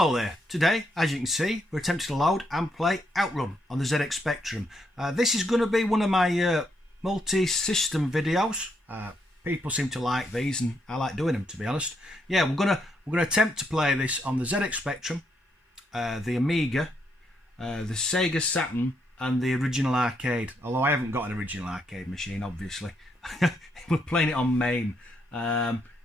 Hello there. Today, as you can see, we're attempting to load and play Outrun on the ZX Spectrum. This is going to be one of my multi-system videos. People seem to like these, and I like doing them, to be honest. Yeah, we're gonna attempt to play this on the ZX Spectrum, the Amiga, the Sega Saturn, and the original arcade. Although I haven't got an original arcade machine, obviously. We're playing it on MAME.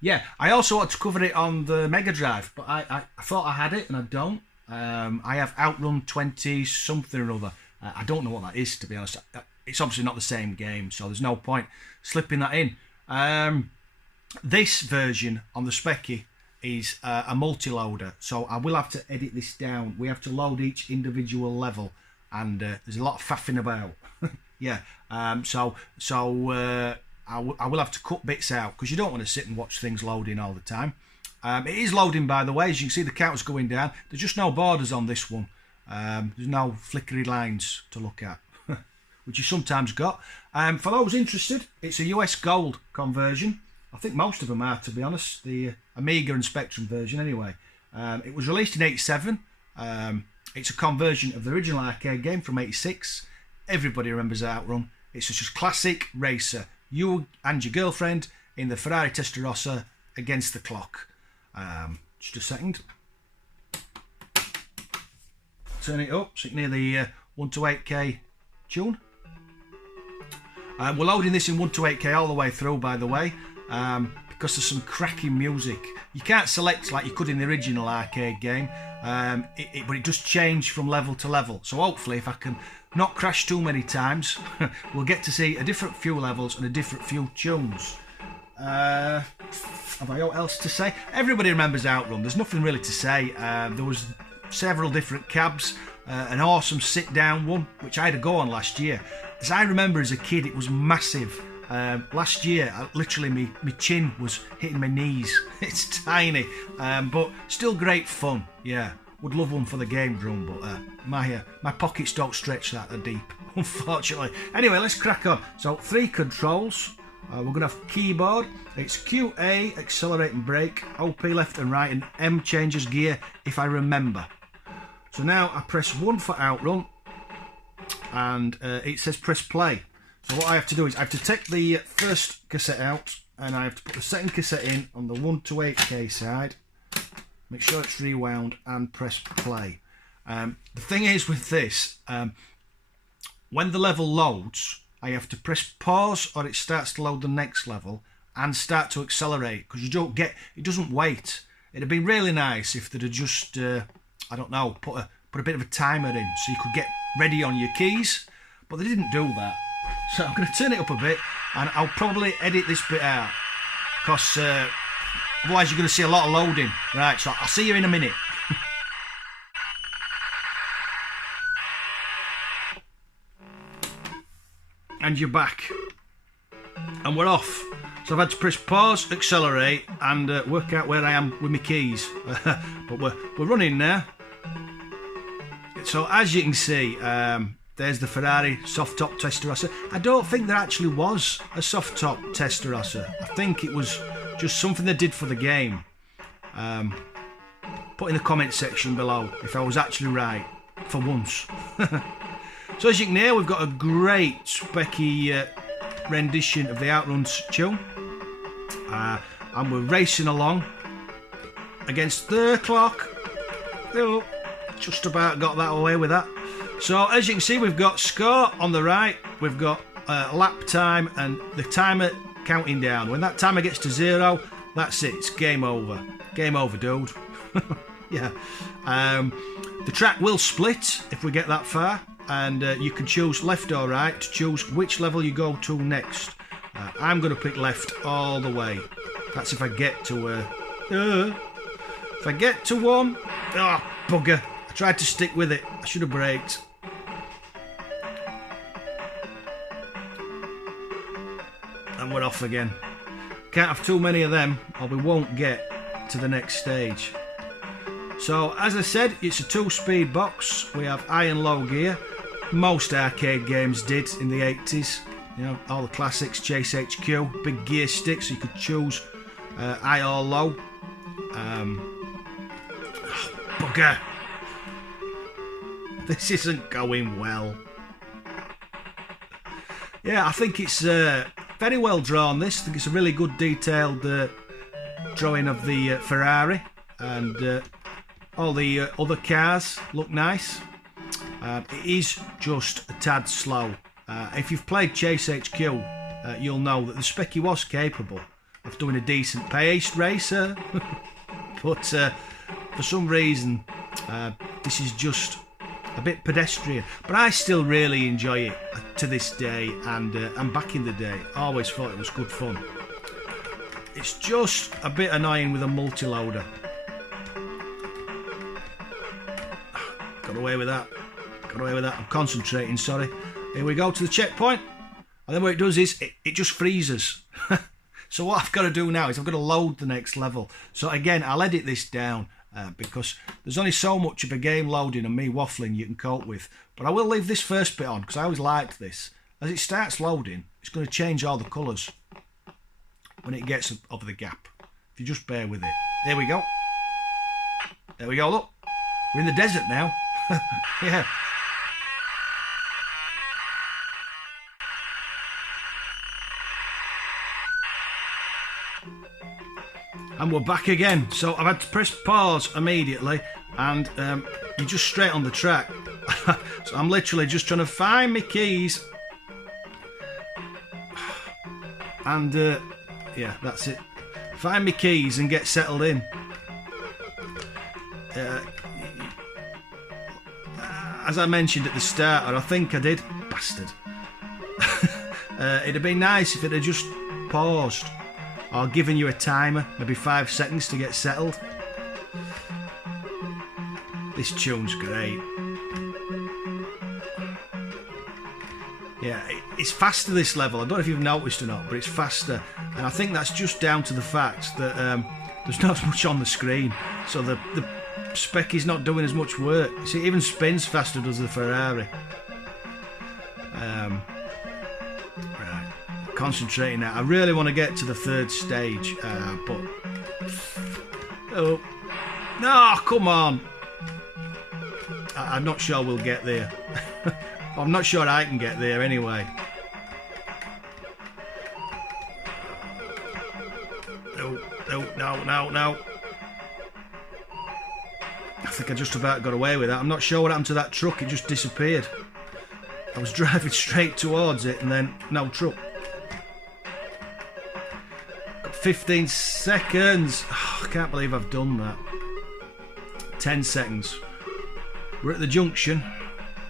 Yeah, I also want to cover it on the Mega Drive, but I thought I had it and I don't. I have Outrun 20 something or other. I don't know what that is, to be honest. It's obviously not the same game, so there's no point slipping that in. This version on the Specky is a multi-loader, so I will have to edit this down. We have to load each individual level, and there's a lot of faffing about. Yeah, I will have to cut bits out because you don't want to sit and watch things loading all the time. It is loading, by the way. As you can see, the count's going down. There's just no borders on this one. There's no flickery lines to look at, which you sometimes got. For those interested, it's a US Gold conversion. I think most of them are, to be honest. The Amiga and Spectrum version, anyway. It was released in '87. It's a conversion of the original arcade game from '86. Everybody remembers Outrun. It's just classic racer. You and your girlfriend in the Ferrari Testarossa against the clock. Just a second. Turn it up so you can hear the 128K tune. We're loading this in 128K all the way through, by the way, because there's some cracking music. You can't select like you could in the original arcade game, but it does change from level to level. So hopefully, if I can not crash too many times, we'll get to see a different few levels and a different few tunes. Have I got else to say? Everybody remembers Outrun. There's nothing really to say. There was several different cabs, an awesome sit-down one, which I had to go on last year. As I remember as a kid, it was massive. Last year, literally, my chin was hitting my knees. It's tiny, but still great fun. Yeah, would love one for the game room, but my pockets don't stretch that deep, unfortunately. Anyway, let's crack on. So 3 controls. We're going to have keyboard. It's QA, accelerate and brake, OP left and right, and M changes gear if I remember. So now I press 1 for Outrun, and it says press play. So what I have to do is I have to take the first cassette out, and I have to put the second cassette in on the 128K side, make sure it's rewound, and press play. The thing is with this, when the level loads, I have to press pause or it starts to load the next level and start to accelerate, because you don't get, it doesn't wait. It'd have been really nice if they'd have just, I don't know, put a bit of a timer in so you could get ready on your keys, but they didn't do that. So I'm going to turn it up a bit, and I'll probably edit this bit out, because otherwise you're going to see a lot of loading. Right, so I'll see you in a minute. And you're back. And we're off. So I've had to press pause, accelerate, and work out where I am with my keys. But we're running now. So as you can see, there's the Ferrari soft-top Testarossa. I don't think there actually was a soft-top Testarossa. I think it was just something they did for the game. Put in the comment section below if I was actually right, for once. So as you can hear, we've got a great specky rendition of the Outrun tune. And we're racing along against the clock. Oh, just about got that away with that. So as you can see, we've got score on the right, we've got lap time and the timer counting down. When that timer gets to 0, that's it, it's game over. Game over, dude. Yeah. The track will split if we get that far, and you can choose left or right to choose which level you go to next. I'm going to pick left all the way. That's if I get to if I get to 1. Oh, bugger. I tried to stick with it. I should have braked. And we're off again. Can't have too many of them or we won't get to the next stage. So as I said, it's a 2-speed box. We have high and low gear. Most arcade games did in the 80s. You know, all the classics, Chase HQ, big gear stick, so you could choose high or low. bugger. This isn't going well. Yeah, I think it's very well drawn, this. I think it's a really good detailed drawing of the Ferrari, and all the other cars look nice. It is just a tad slow. If you've played Chase HQ, you'll know that the Specky was capable of doing a decent paced racer, but for some reason this is just a bit pedestrian. But I still really enjoy it to this day, and back in the day I always thought it was good fun. It's just a bit annoying with a multi-loader. Got away with that. Got away with that. I'm concentrating, sorry. Here we go to the checkpoint. And then what it does is it just freezes. So what I've got to do now is I've got to load the next level. So again, I'll edit this down because there's only so much of a game loading and me waffling you can cope with. But I will leave this first bit on because I always liked this. As it starts loading, it's going to change all the colours when it gets over the gap. If you just bear with it. There we go. There we go, look. We're in the desert now. Yeah. And we're back again. So I've had to press pause immediately, and you're just straight on the track. So I'm literally just trying to find my keys. And yeah, that's it. Find my keys and get settled in. As I mentioned at the start, or I think I did, bastard. It'd have been nice if it had just paused, or given you a timer, maybe 5 seconds to get settled. This tune's great. Yeah, it's faster, this level. I don't know if you've noticed or not, but it's faster. And I think that's just down to the fact that there's not as much on the screen. So the Specky's not doing as much work. See, it even spins faster, does the Ferrari. Right, concentrating now. I really want to get to the 3rd stage, but oh no, come on! I'm not sure we'll get there. I'm not sure I can get there anyway. No. I think I just about got away with that. I'm not sure what happened to that truck. It just disappeared. I was driving straight towards it and then no truck. Got 15 seconds. Oh, I can't believe I've done that. 10 seconds. We're at the junction,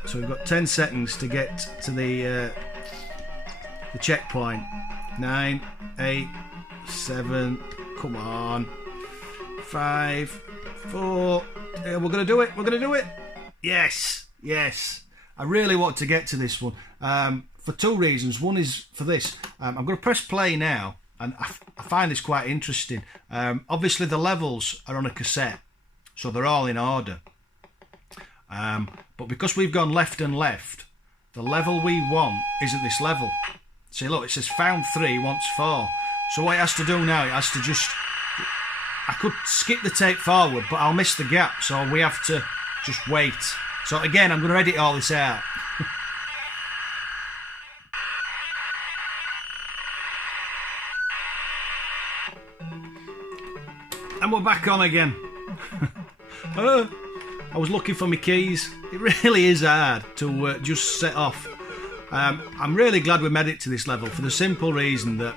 so we've got 10 seconds to get to the checkpoint. 9, 8, 7. Come on. 5, 4. Yeah, we're gonna do it. We're gonna do it. Yes. I really want to get to this one for 2 reasons. One is for this. I'm going to press play now, and I find this quite interesting. Obviously, the levels are on a cassette, so they're all in order. But because we've gone left and left, the level we want isn't this level. See, look, it says found 3, wants 4. So what it has to do now, it has to just... I could skip the tape forward, but I'll miss the gap, so we have to just wait. So again, I'm going to edit all this out. And we're back on again. I was looking for my keys. It really is hard to just set off. I'm really glad we made it to this level for the simple reason that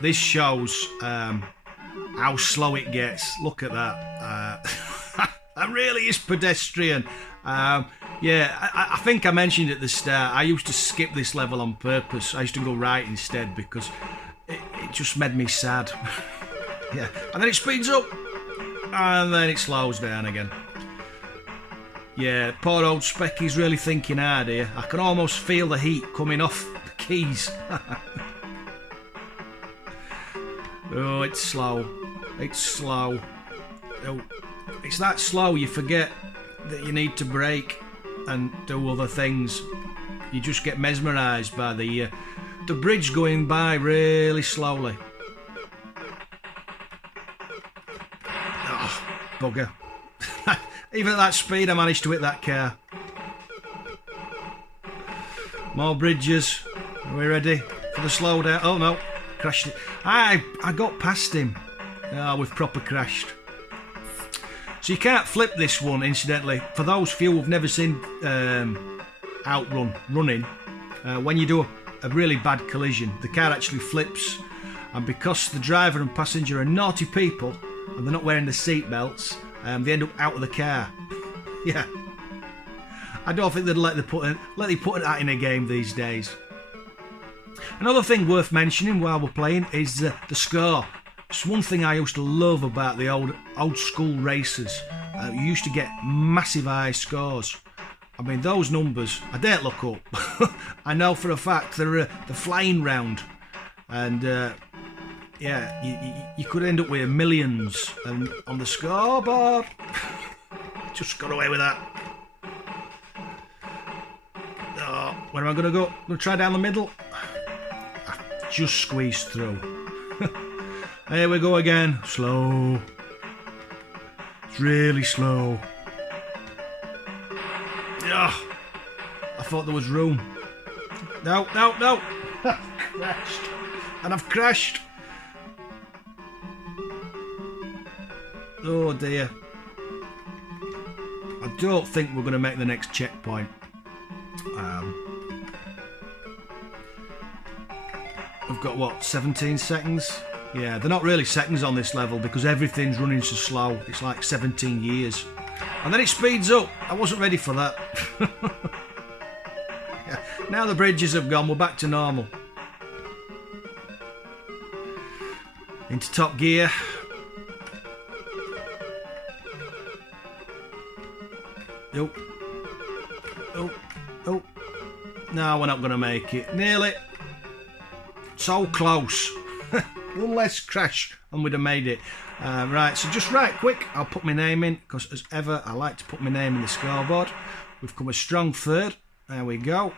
this shows how slow it gets. Look at that. That really is pedestrian. Yeah, I think I mentioned at the start, I used to skip this level on purpose. I used to go right instead because it just made me sad. Yeah, and then it speeds up and then it slows down again. Yeah, poor old Specky's really thinking hard here. I can almost feel the heat coming off the keys. Oh, it's slow. It's slow. Oh, it's that slow you forget that you need to brake and do other things. You just get mesmerised by the bridge going by really slowly. Oh, bugger. Even at that speed, I managed to hit that car. More bridges. Are we ready for the slowdown? Oh no, crashed it. I got past him. Oh, we've proper crashed. So you can't flip this one, incidentally. For those few who've never seen Outrun running, when you do a really bad collision, the car actually flips, and because the driver and passenger are naughty people and they're not wearing the seat belts, they end up out of the car. Yeah, I don't think they'd let you put that in a game these days. Another thing worth mentioning while we're playing is the score. It's one thing I used to love about the old school races. You used to get massive high scores. I mean, those numbers, I daren't look up. I know for a fact they're flying round, and yeah, you could end up with millions on the scoreboard. Just got away with that. Oh, where am I going to go? I'm going to try down the middle. I just squeezed through. Here we go again. Slow. It's really slow. Yeah. I thought there was room. No, no, no. I've crashed. And I've crashed. Oh dear. I don't think we're going to make the next checkpoint. We've got what, 17 seconds? Yeah, they're not really seconds on this level because everything's running so slow. It's like 17 years. And then it speeds up. I wasn't ready for that. Yeah, now the bridges have gone, we're back to normal. Into top gear. Oh. Oh. Oh. No, we're not going to make it. Nearly. So close. One less crash and we'd have made it. Right, so just right quick, I'll put my name in, because as ever, I like to put my name in the scoreboard. We've come a strong third. There we go.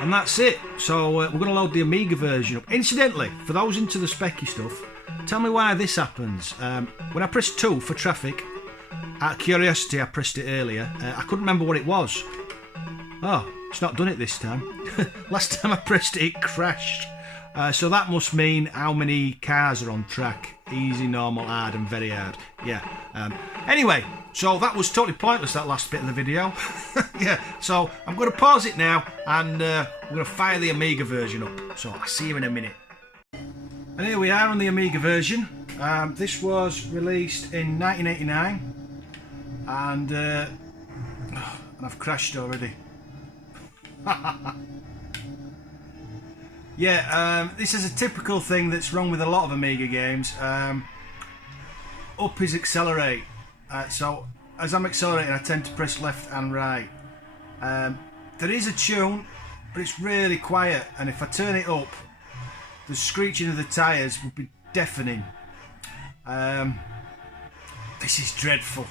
And that's it. So we're going to load the Amiga version up. Incidentally, for those into the specky stuff, tell me why this happens. When I pressed 2 for traffic, out of curiosity, I pressed it earlier. I couldn't remember what it was. Oh, it's not done it this time. Last time I pressed it, it crashed. So that must mean how many cars are on track. Easy, normal, hard and very hard. Yeah. Anyway, so that was totally pointless, that last bit of the video. Yeah, so I'm going to pause it now and we're going to fire the Amiga version up. So I'll see you in a minute. And here we are on the Amiga version. This was released in 1989 and I've crashed already. Yeah, this is a typical thing that's wrong with a lot of Amiga games. Up is accelerate. So as I'm accelerating, I tend to press left and right. There is a tune, but it's really quiet. And if I turn it up, the screeching of the tyres would be deafening. This is dreadful.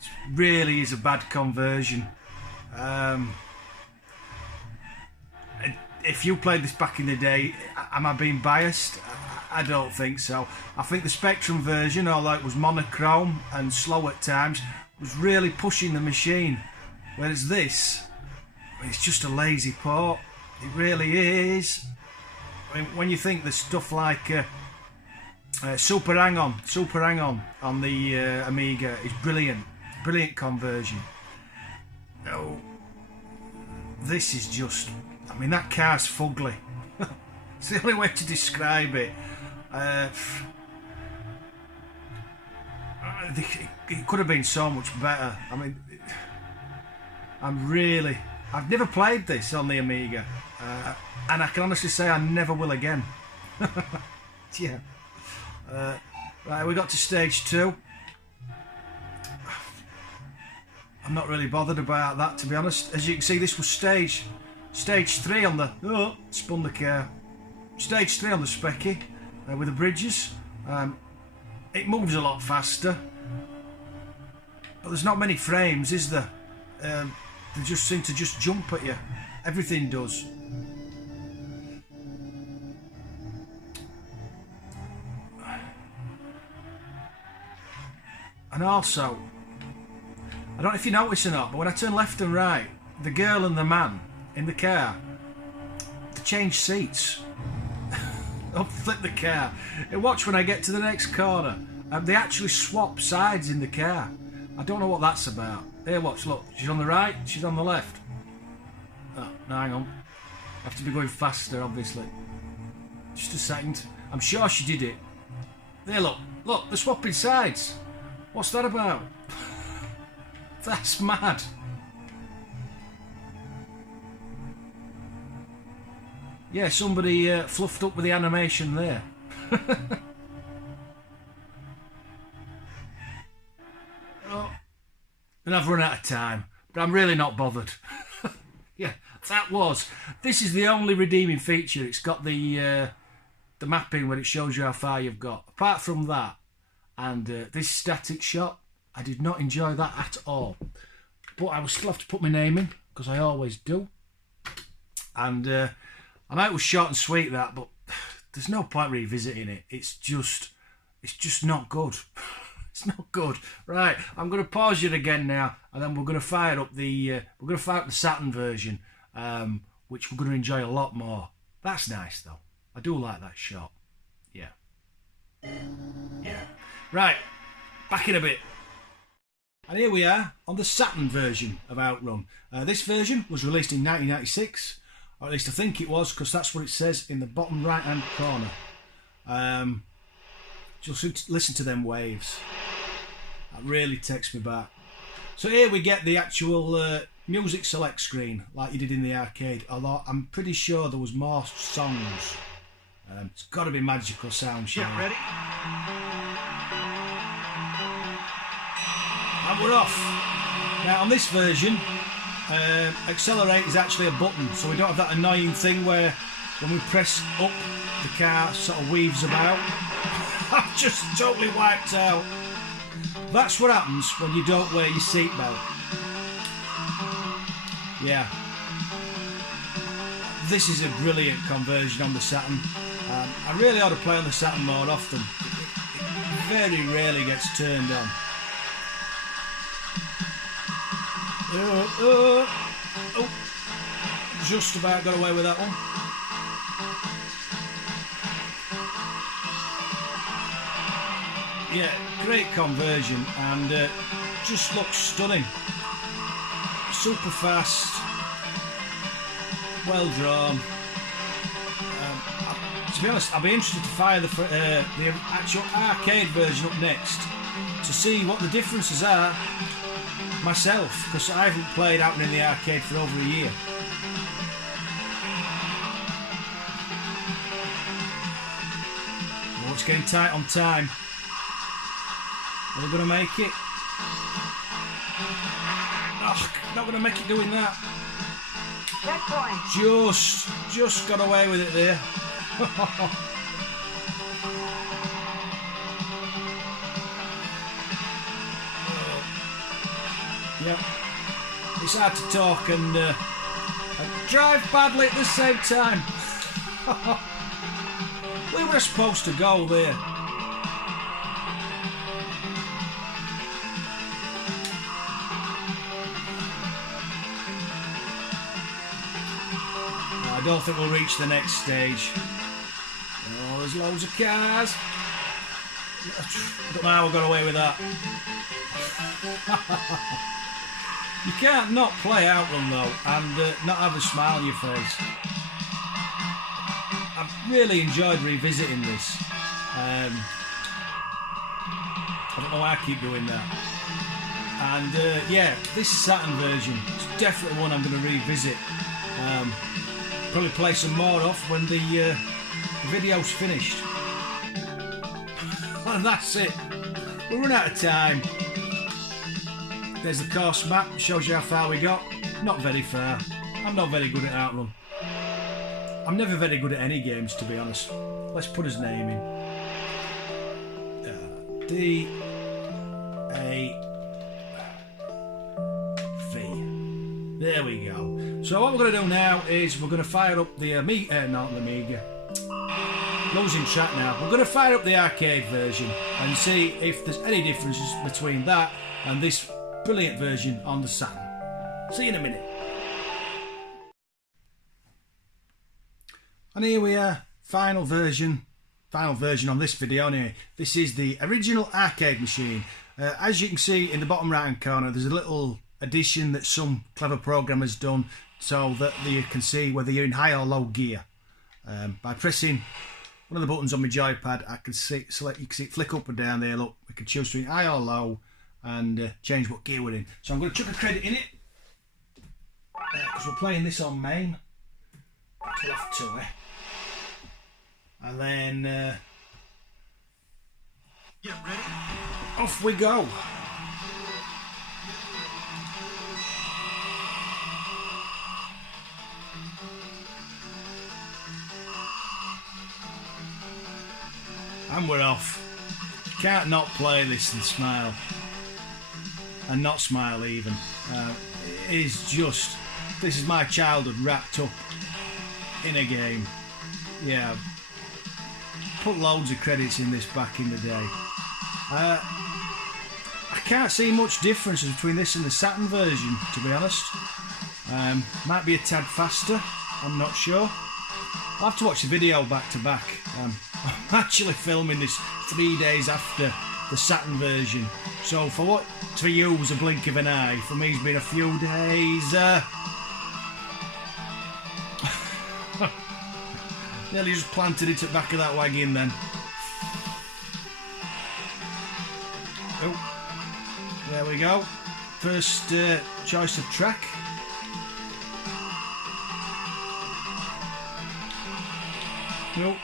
It really is a bad conversion. If you played this back in the day, am I being biased? I don't think so. I think the Spectrum version, although it was monochrome and slow at times, was really pushing the machine. Whereas this, it's just a lazy port. It really is. I mean, when you think there's stuff like Super Hang-On on the Amiga is brilliant. Brilliant conversion. No, this is just... I mean, that car's fugly. It's the only way to describe it. It could have been so much better. I mean, I've never played this on the Amiga, and I can honestly say I never will again. Yeah. Right, we got to stage 2. I'm not really bothered about that, to be honest. As you can see, this was stage 3 on the... Oh, spun the car. Stage 3 on the Specky with the bridges. It moves a lot faster. But there's not many frames, is there? They just seem to just jump at you. Everything does. And also, I don't know if you notice or not, but when I turn left and right, the girl and the man in the car, they change seats. They'll flip the car. And watch when I get to the next corner. They actually swap sides in the car. I don't know what that's about. Here, watch, look. She's on the right, she's on the left. Oh, no, hang on. I have to be going faster, obviously. Just a second. I'm sure she did it. There, look. Look, they're swapping sides. What's that about? That's mad. Yeah, somebody fluffed up with the animation there. Oh, and I've run out of time, but I'm really not bothered. Yeah, that was. This is the only redeeming feature. It's got the mapping where it shows you how far you've got. Apart from that, and this static shot, I did not enjoy that at all. But I will still have to put my name in, because I always do. And I know it was short and sweet, that, but there's no point revisiting it. It's just not good. It's not good. Right, I'm going to pause it again now, and then we're going to fire up the Saturn version, which we're going to enjoy a lot more. That's nice though. I do like that shot. Yeah. Yeah. Right, back in a bit. And here we are on the Saturn version of Outrun. This version was released in 1996, or at least I think it was, because that's what it says in the bottom right hand corner. Just listen to them waves. That really takes me back. So here we get the actual music select screen, like you did in the arcade, although I'm pretty sure there was more songs. It's got to be magical sound. Yeah, ready? And we're off. Now on this version, accelerate is actually a button, so we don't have that annoying thing where when we press up the car sort of weaves about. I'm just totally wiped out. That's what happens when you don't wear your seatbelt. Yeah. This is a brilliant conversion on the Saturn. I really ought to play on the Saturn more often. It very rarely gets turned on. Oh, just about got away with that one. Yeah, great conversion, and just looks stunning. Super fast, well drawn. To be honest, I'll be interested to fire the actual arcade version up next to see what the differences are myself, because I haven't played Outrun in the arcade for over a year. Oh, it's getting tight on time. Are we going to make it? Oh, not going to make it doing that. Just got away with it there. Yep. It's hard to talk and drive badly at the same time. Where were I supposed to go there? I don't think we'll reach the next stage. Oh, there's loads of cars. I don't know how I got away with that. You can't not play Outrun though and not have a smile on your face. I've really enjoyed revisiting this. I don't know why I keep doing that. And yeah, this Saturn version is definitely one I'm going to revisit. Probably play some more off when the video's finished. And that's it. We've run out of time. There's the course map, shows you how far we got. Not very far. I'm not very good at Outrun. I'm never very good at any games, to be honest. Let's put his name in. D-A-V. There we go. So what we're going to do now is we're going to fire up the Amiga, not the Amiga. Losing track now. We're going to fire up the arcade version and see if there's any differences between that and this brilliant version on the Saturn. See you in a minute. And here we are, final version on this video anyway. This is the original arcade machine. As you can see in the bottom right hand corner, there's a little addition that some clever programmer's done so that you can see whether you're in high or low gear. By pressing one of the buttons on my joypad, I can see you can see it flick up and down there. Look, we can choose between high or low and change what gear we're in. So I'm going to chuck a credit in it because we're playing this on main. Pull off to it. And then get ready. Off we go. And we're off. Can't not play this and smile. And not smile even. It is just, this is my childhood wrapped up in a game. Yeah. Put loads of credits in this back in the day. I can't see much difference between this and the Saturn version, to be honest. Might be a tad faster, I'm not sure. I'll have to watch the video back to back. I'm actually filming this 3 days after the Saturn version, so for what for you was a blink of an eye, for me it's been a few days. Nearly just planted it at the back of that wagon then. Oh, there we go. First choice of track. Nope.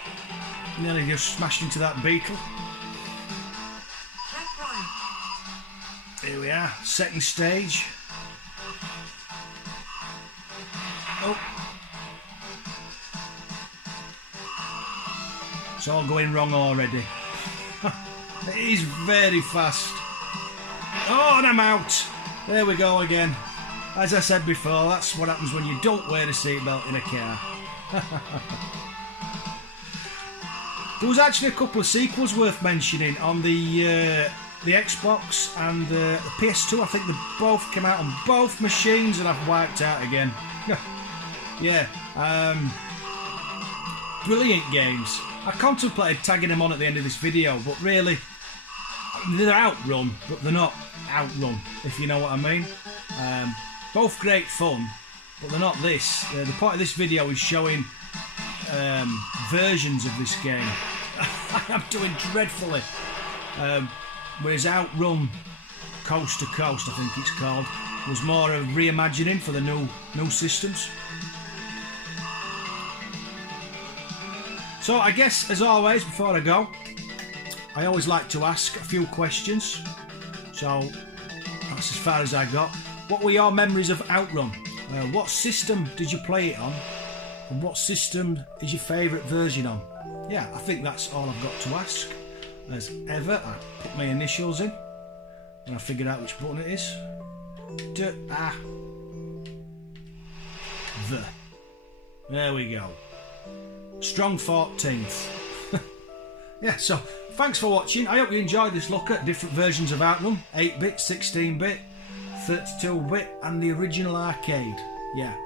Nearly just smashed into that beetle. Here we are, second stage. Oh. It's all going wrong already. It is very fast. Oh, and I'm out. There we go again. As I said before, that's what happens when you don't wear a seatbelt in a car. There was actually a couple of sequels worth mentioning on the Xbox and the PS2. I think they both came out on both machines and I've wiped out again. Yeah. Brilliant games. I contemplated tagging them on at the end of this video, but really, they're Outrun, but they're not Outrun, if you know what I mean. Both great fun, but they're not this. The point of this video is showing versions of this game. I'm doing dreadfully. Whereas Outrun Coast to Coast, I think it's called, was more of reimagining for the new systems. So I guess, as always, before I go, I always like to ask a few questions. So that's as far as I got. What were your memories of Outrun? What system did you play it on? And what system is your favourite version on? Yeah, I think that's all I've got to ask. As ever, I put my initials in and I figured out which button it is. There we go. Strong 14th. Yeah, so thanks for watching. I hope you enjoyed this look at different versions of Outrun. 8-bit, 16-bit, 32-bit and the original arcade. Yeah,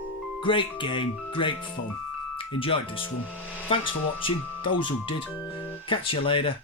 great game, great fun. Enjoyed this one. Thanks for watching, those who did. Catch you later.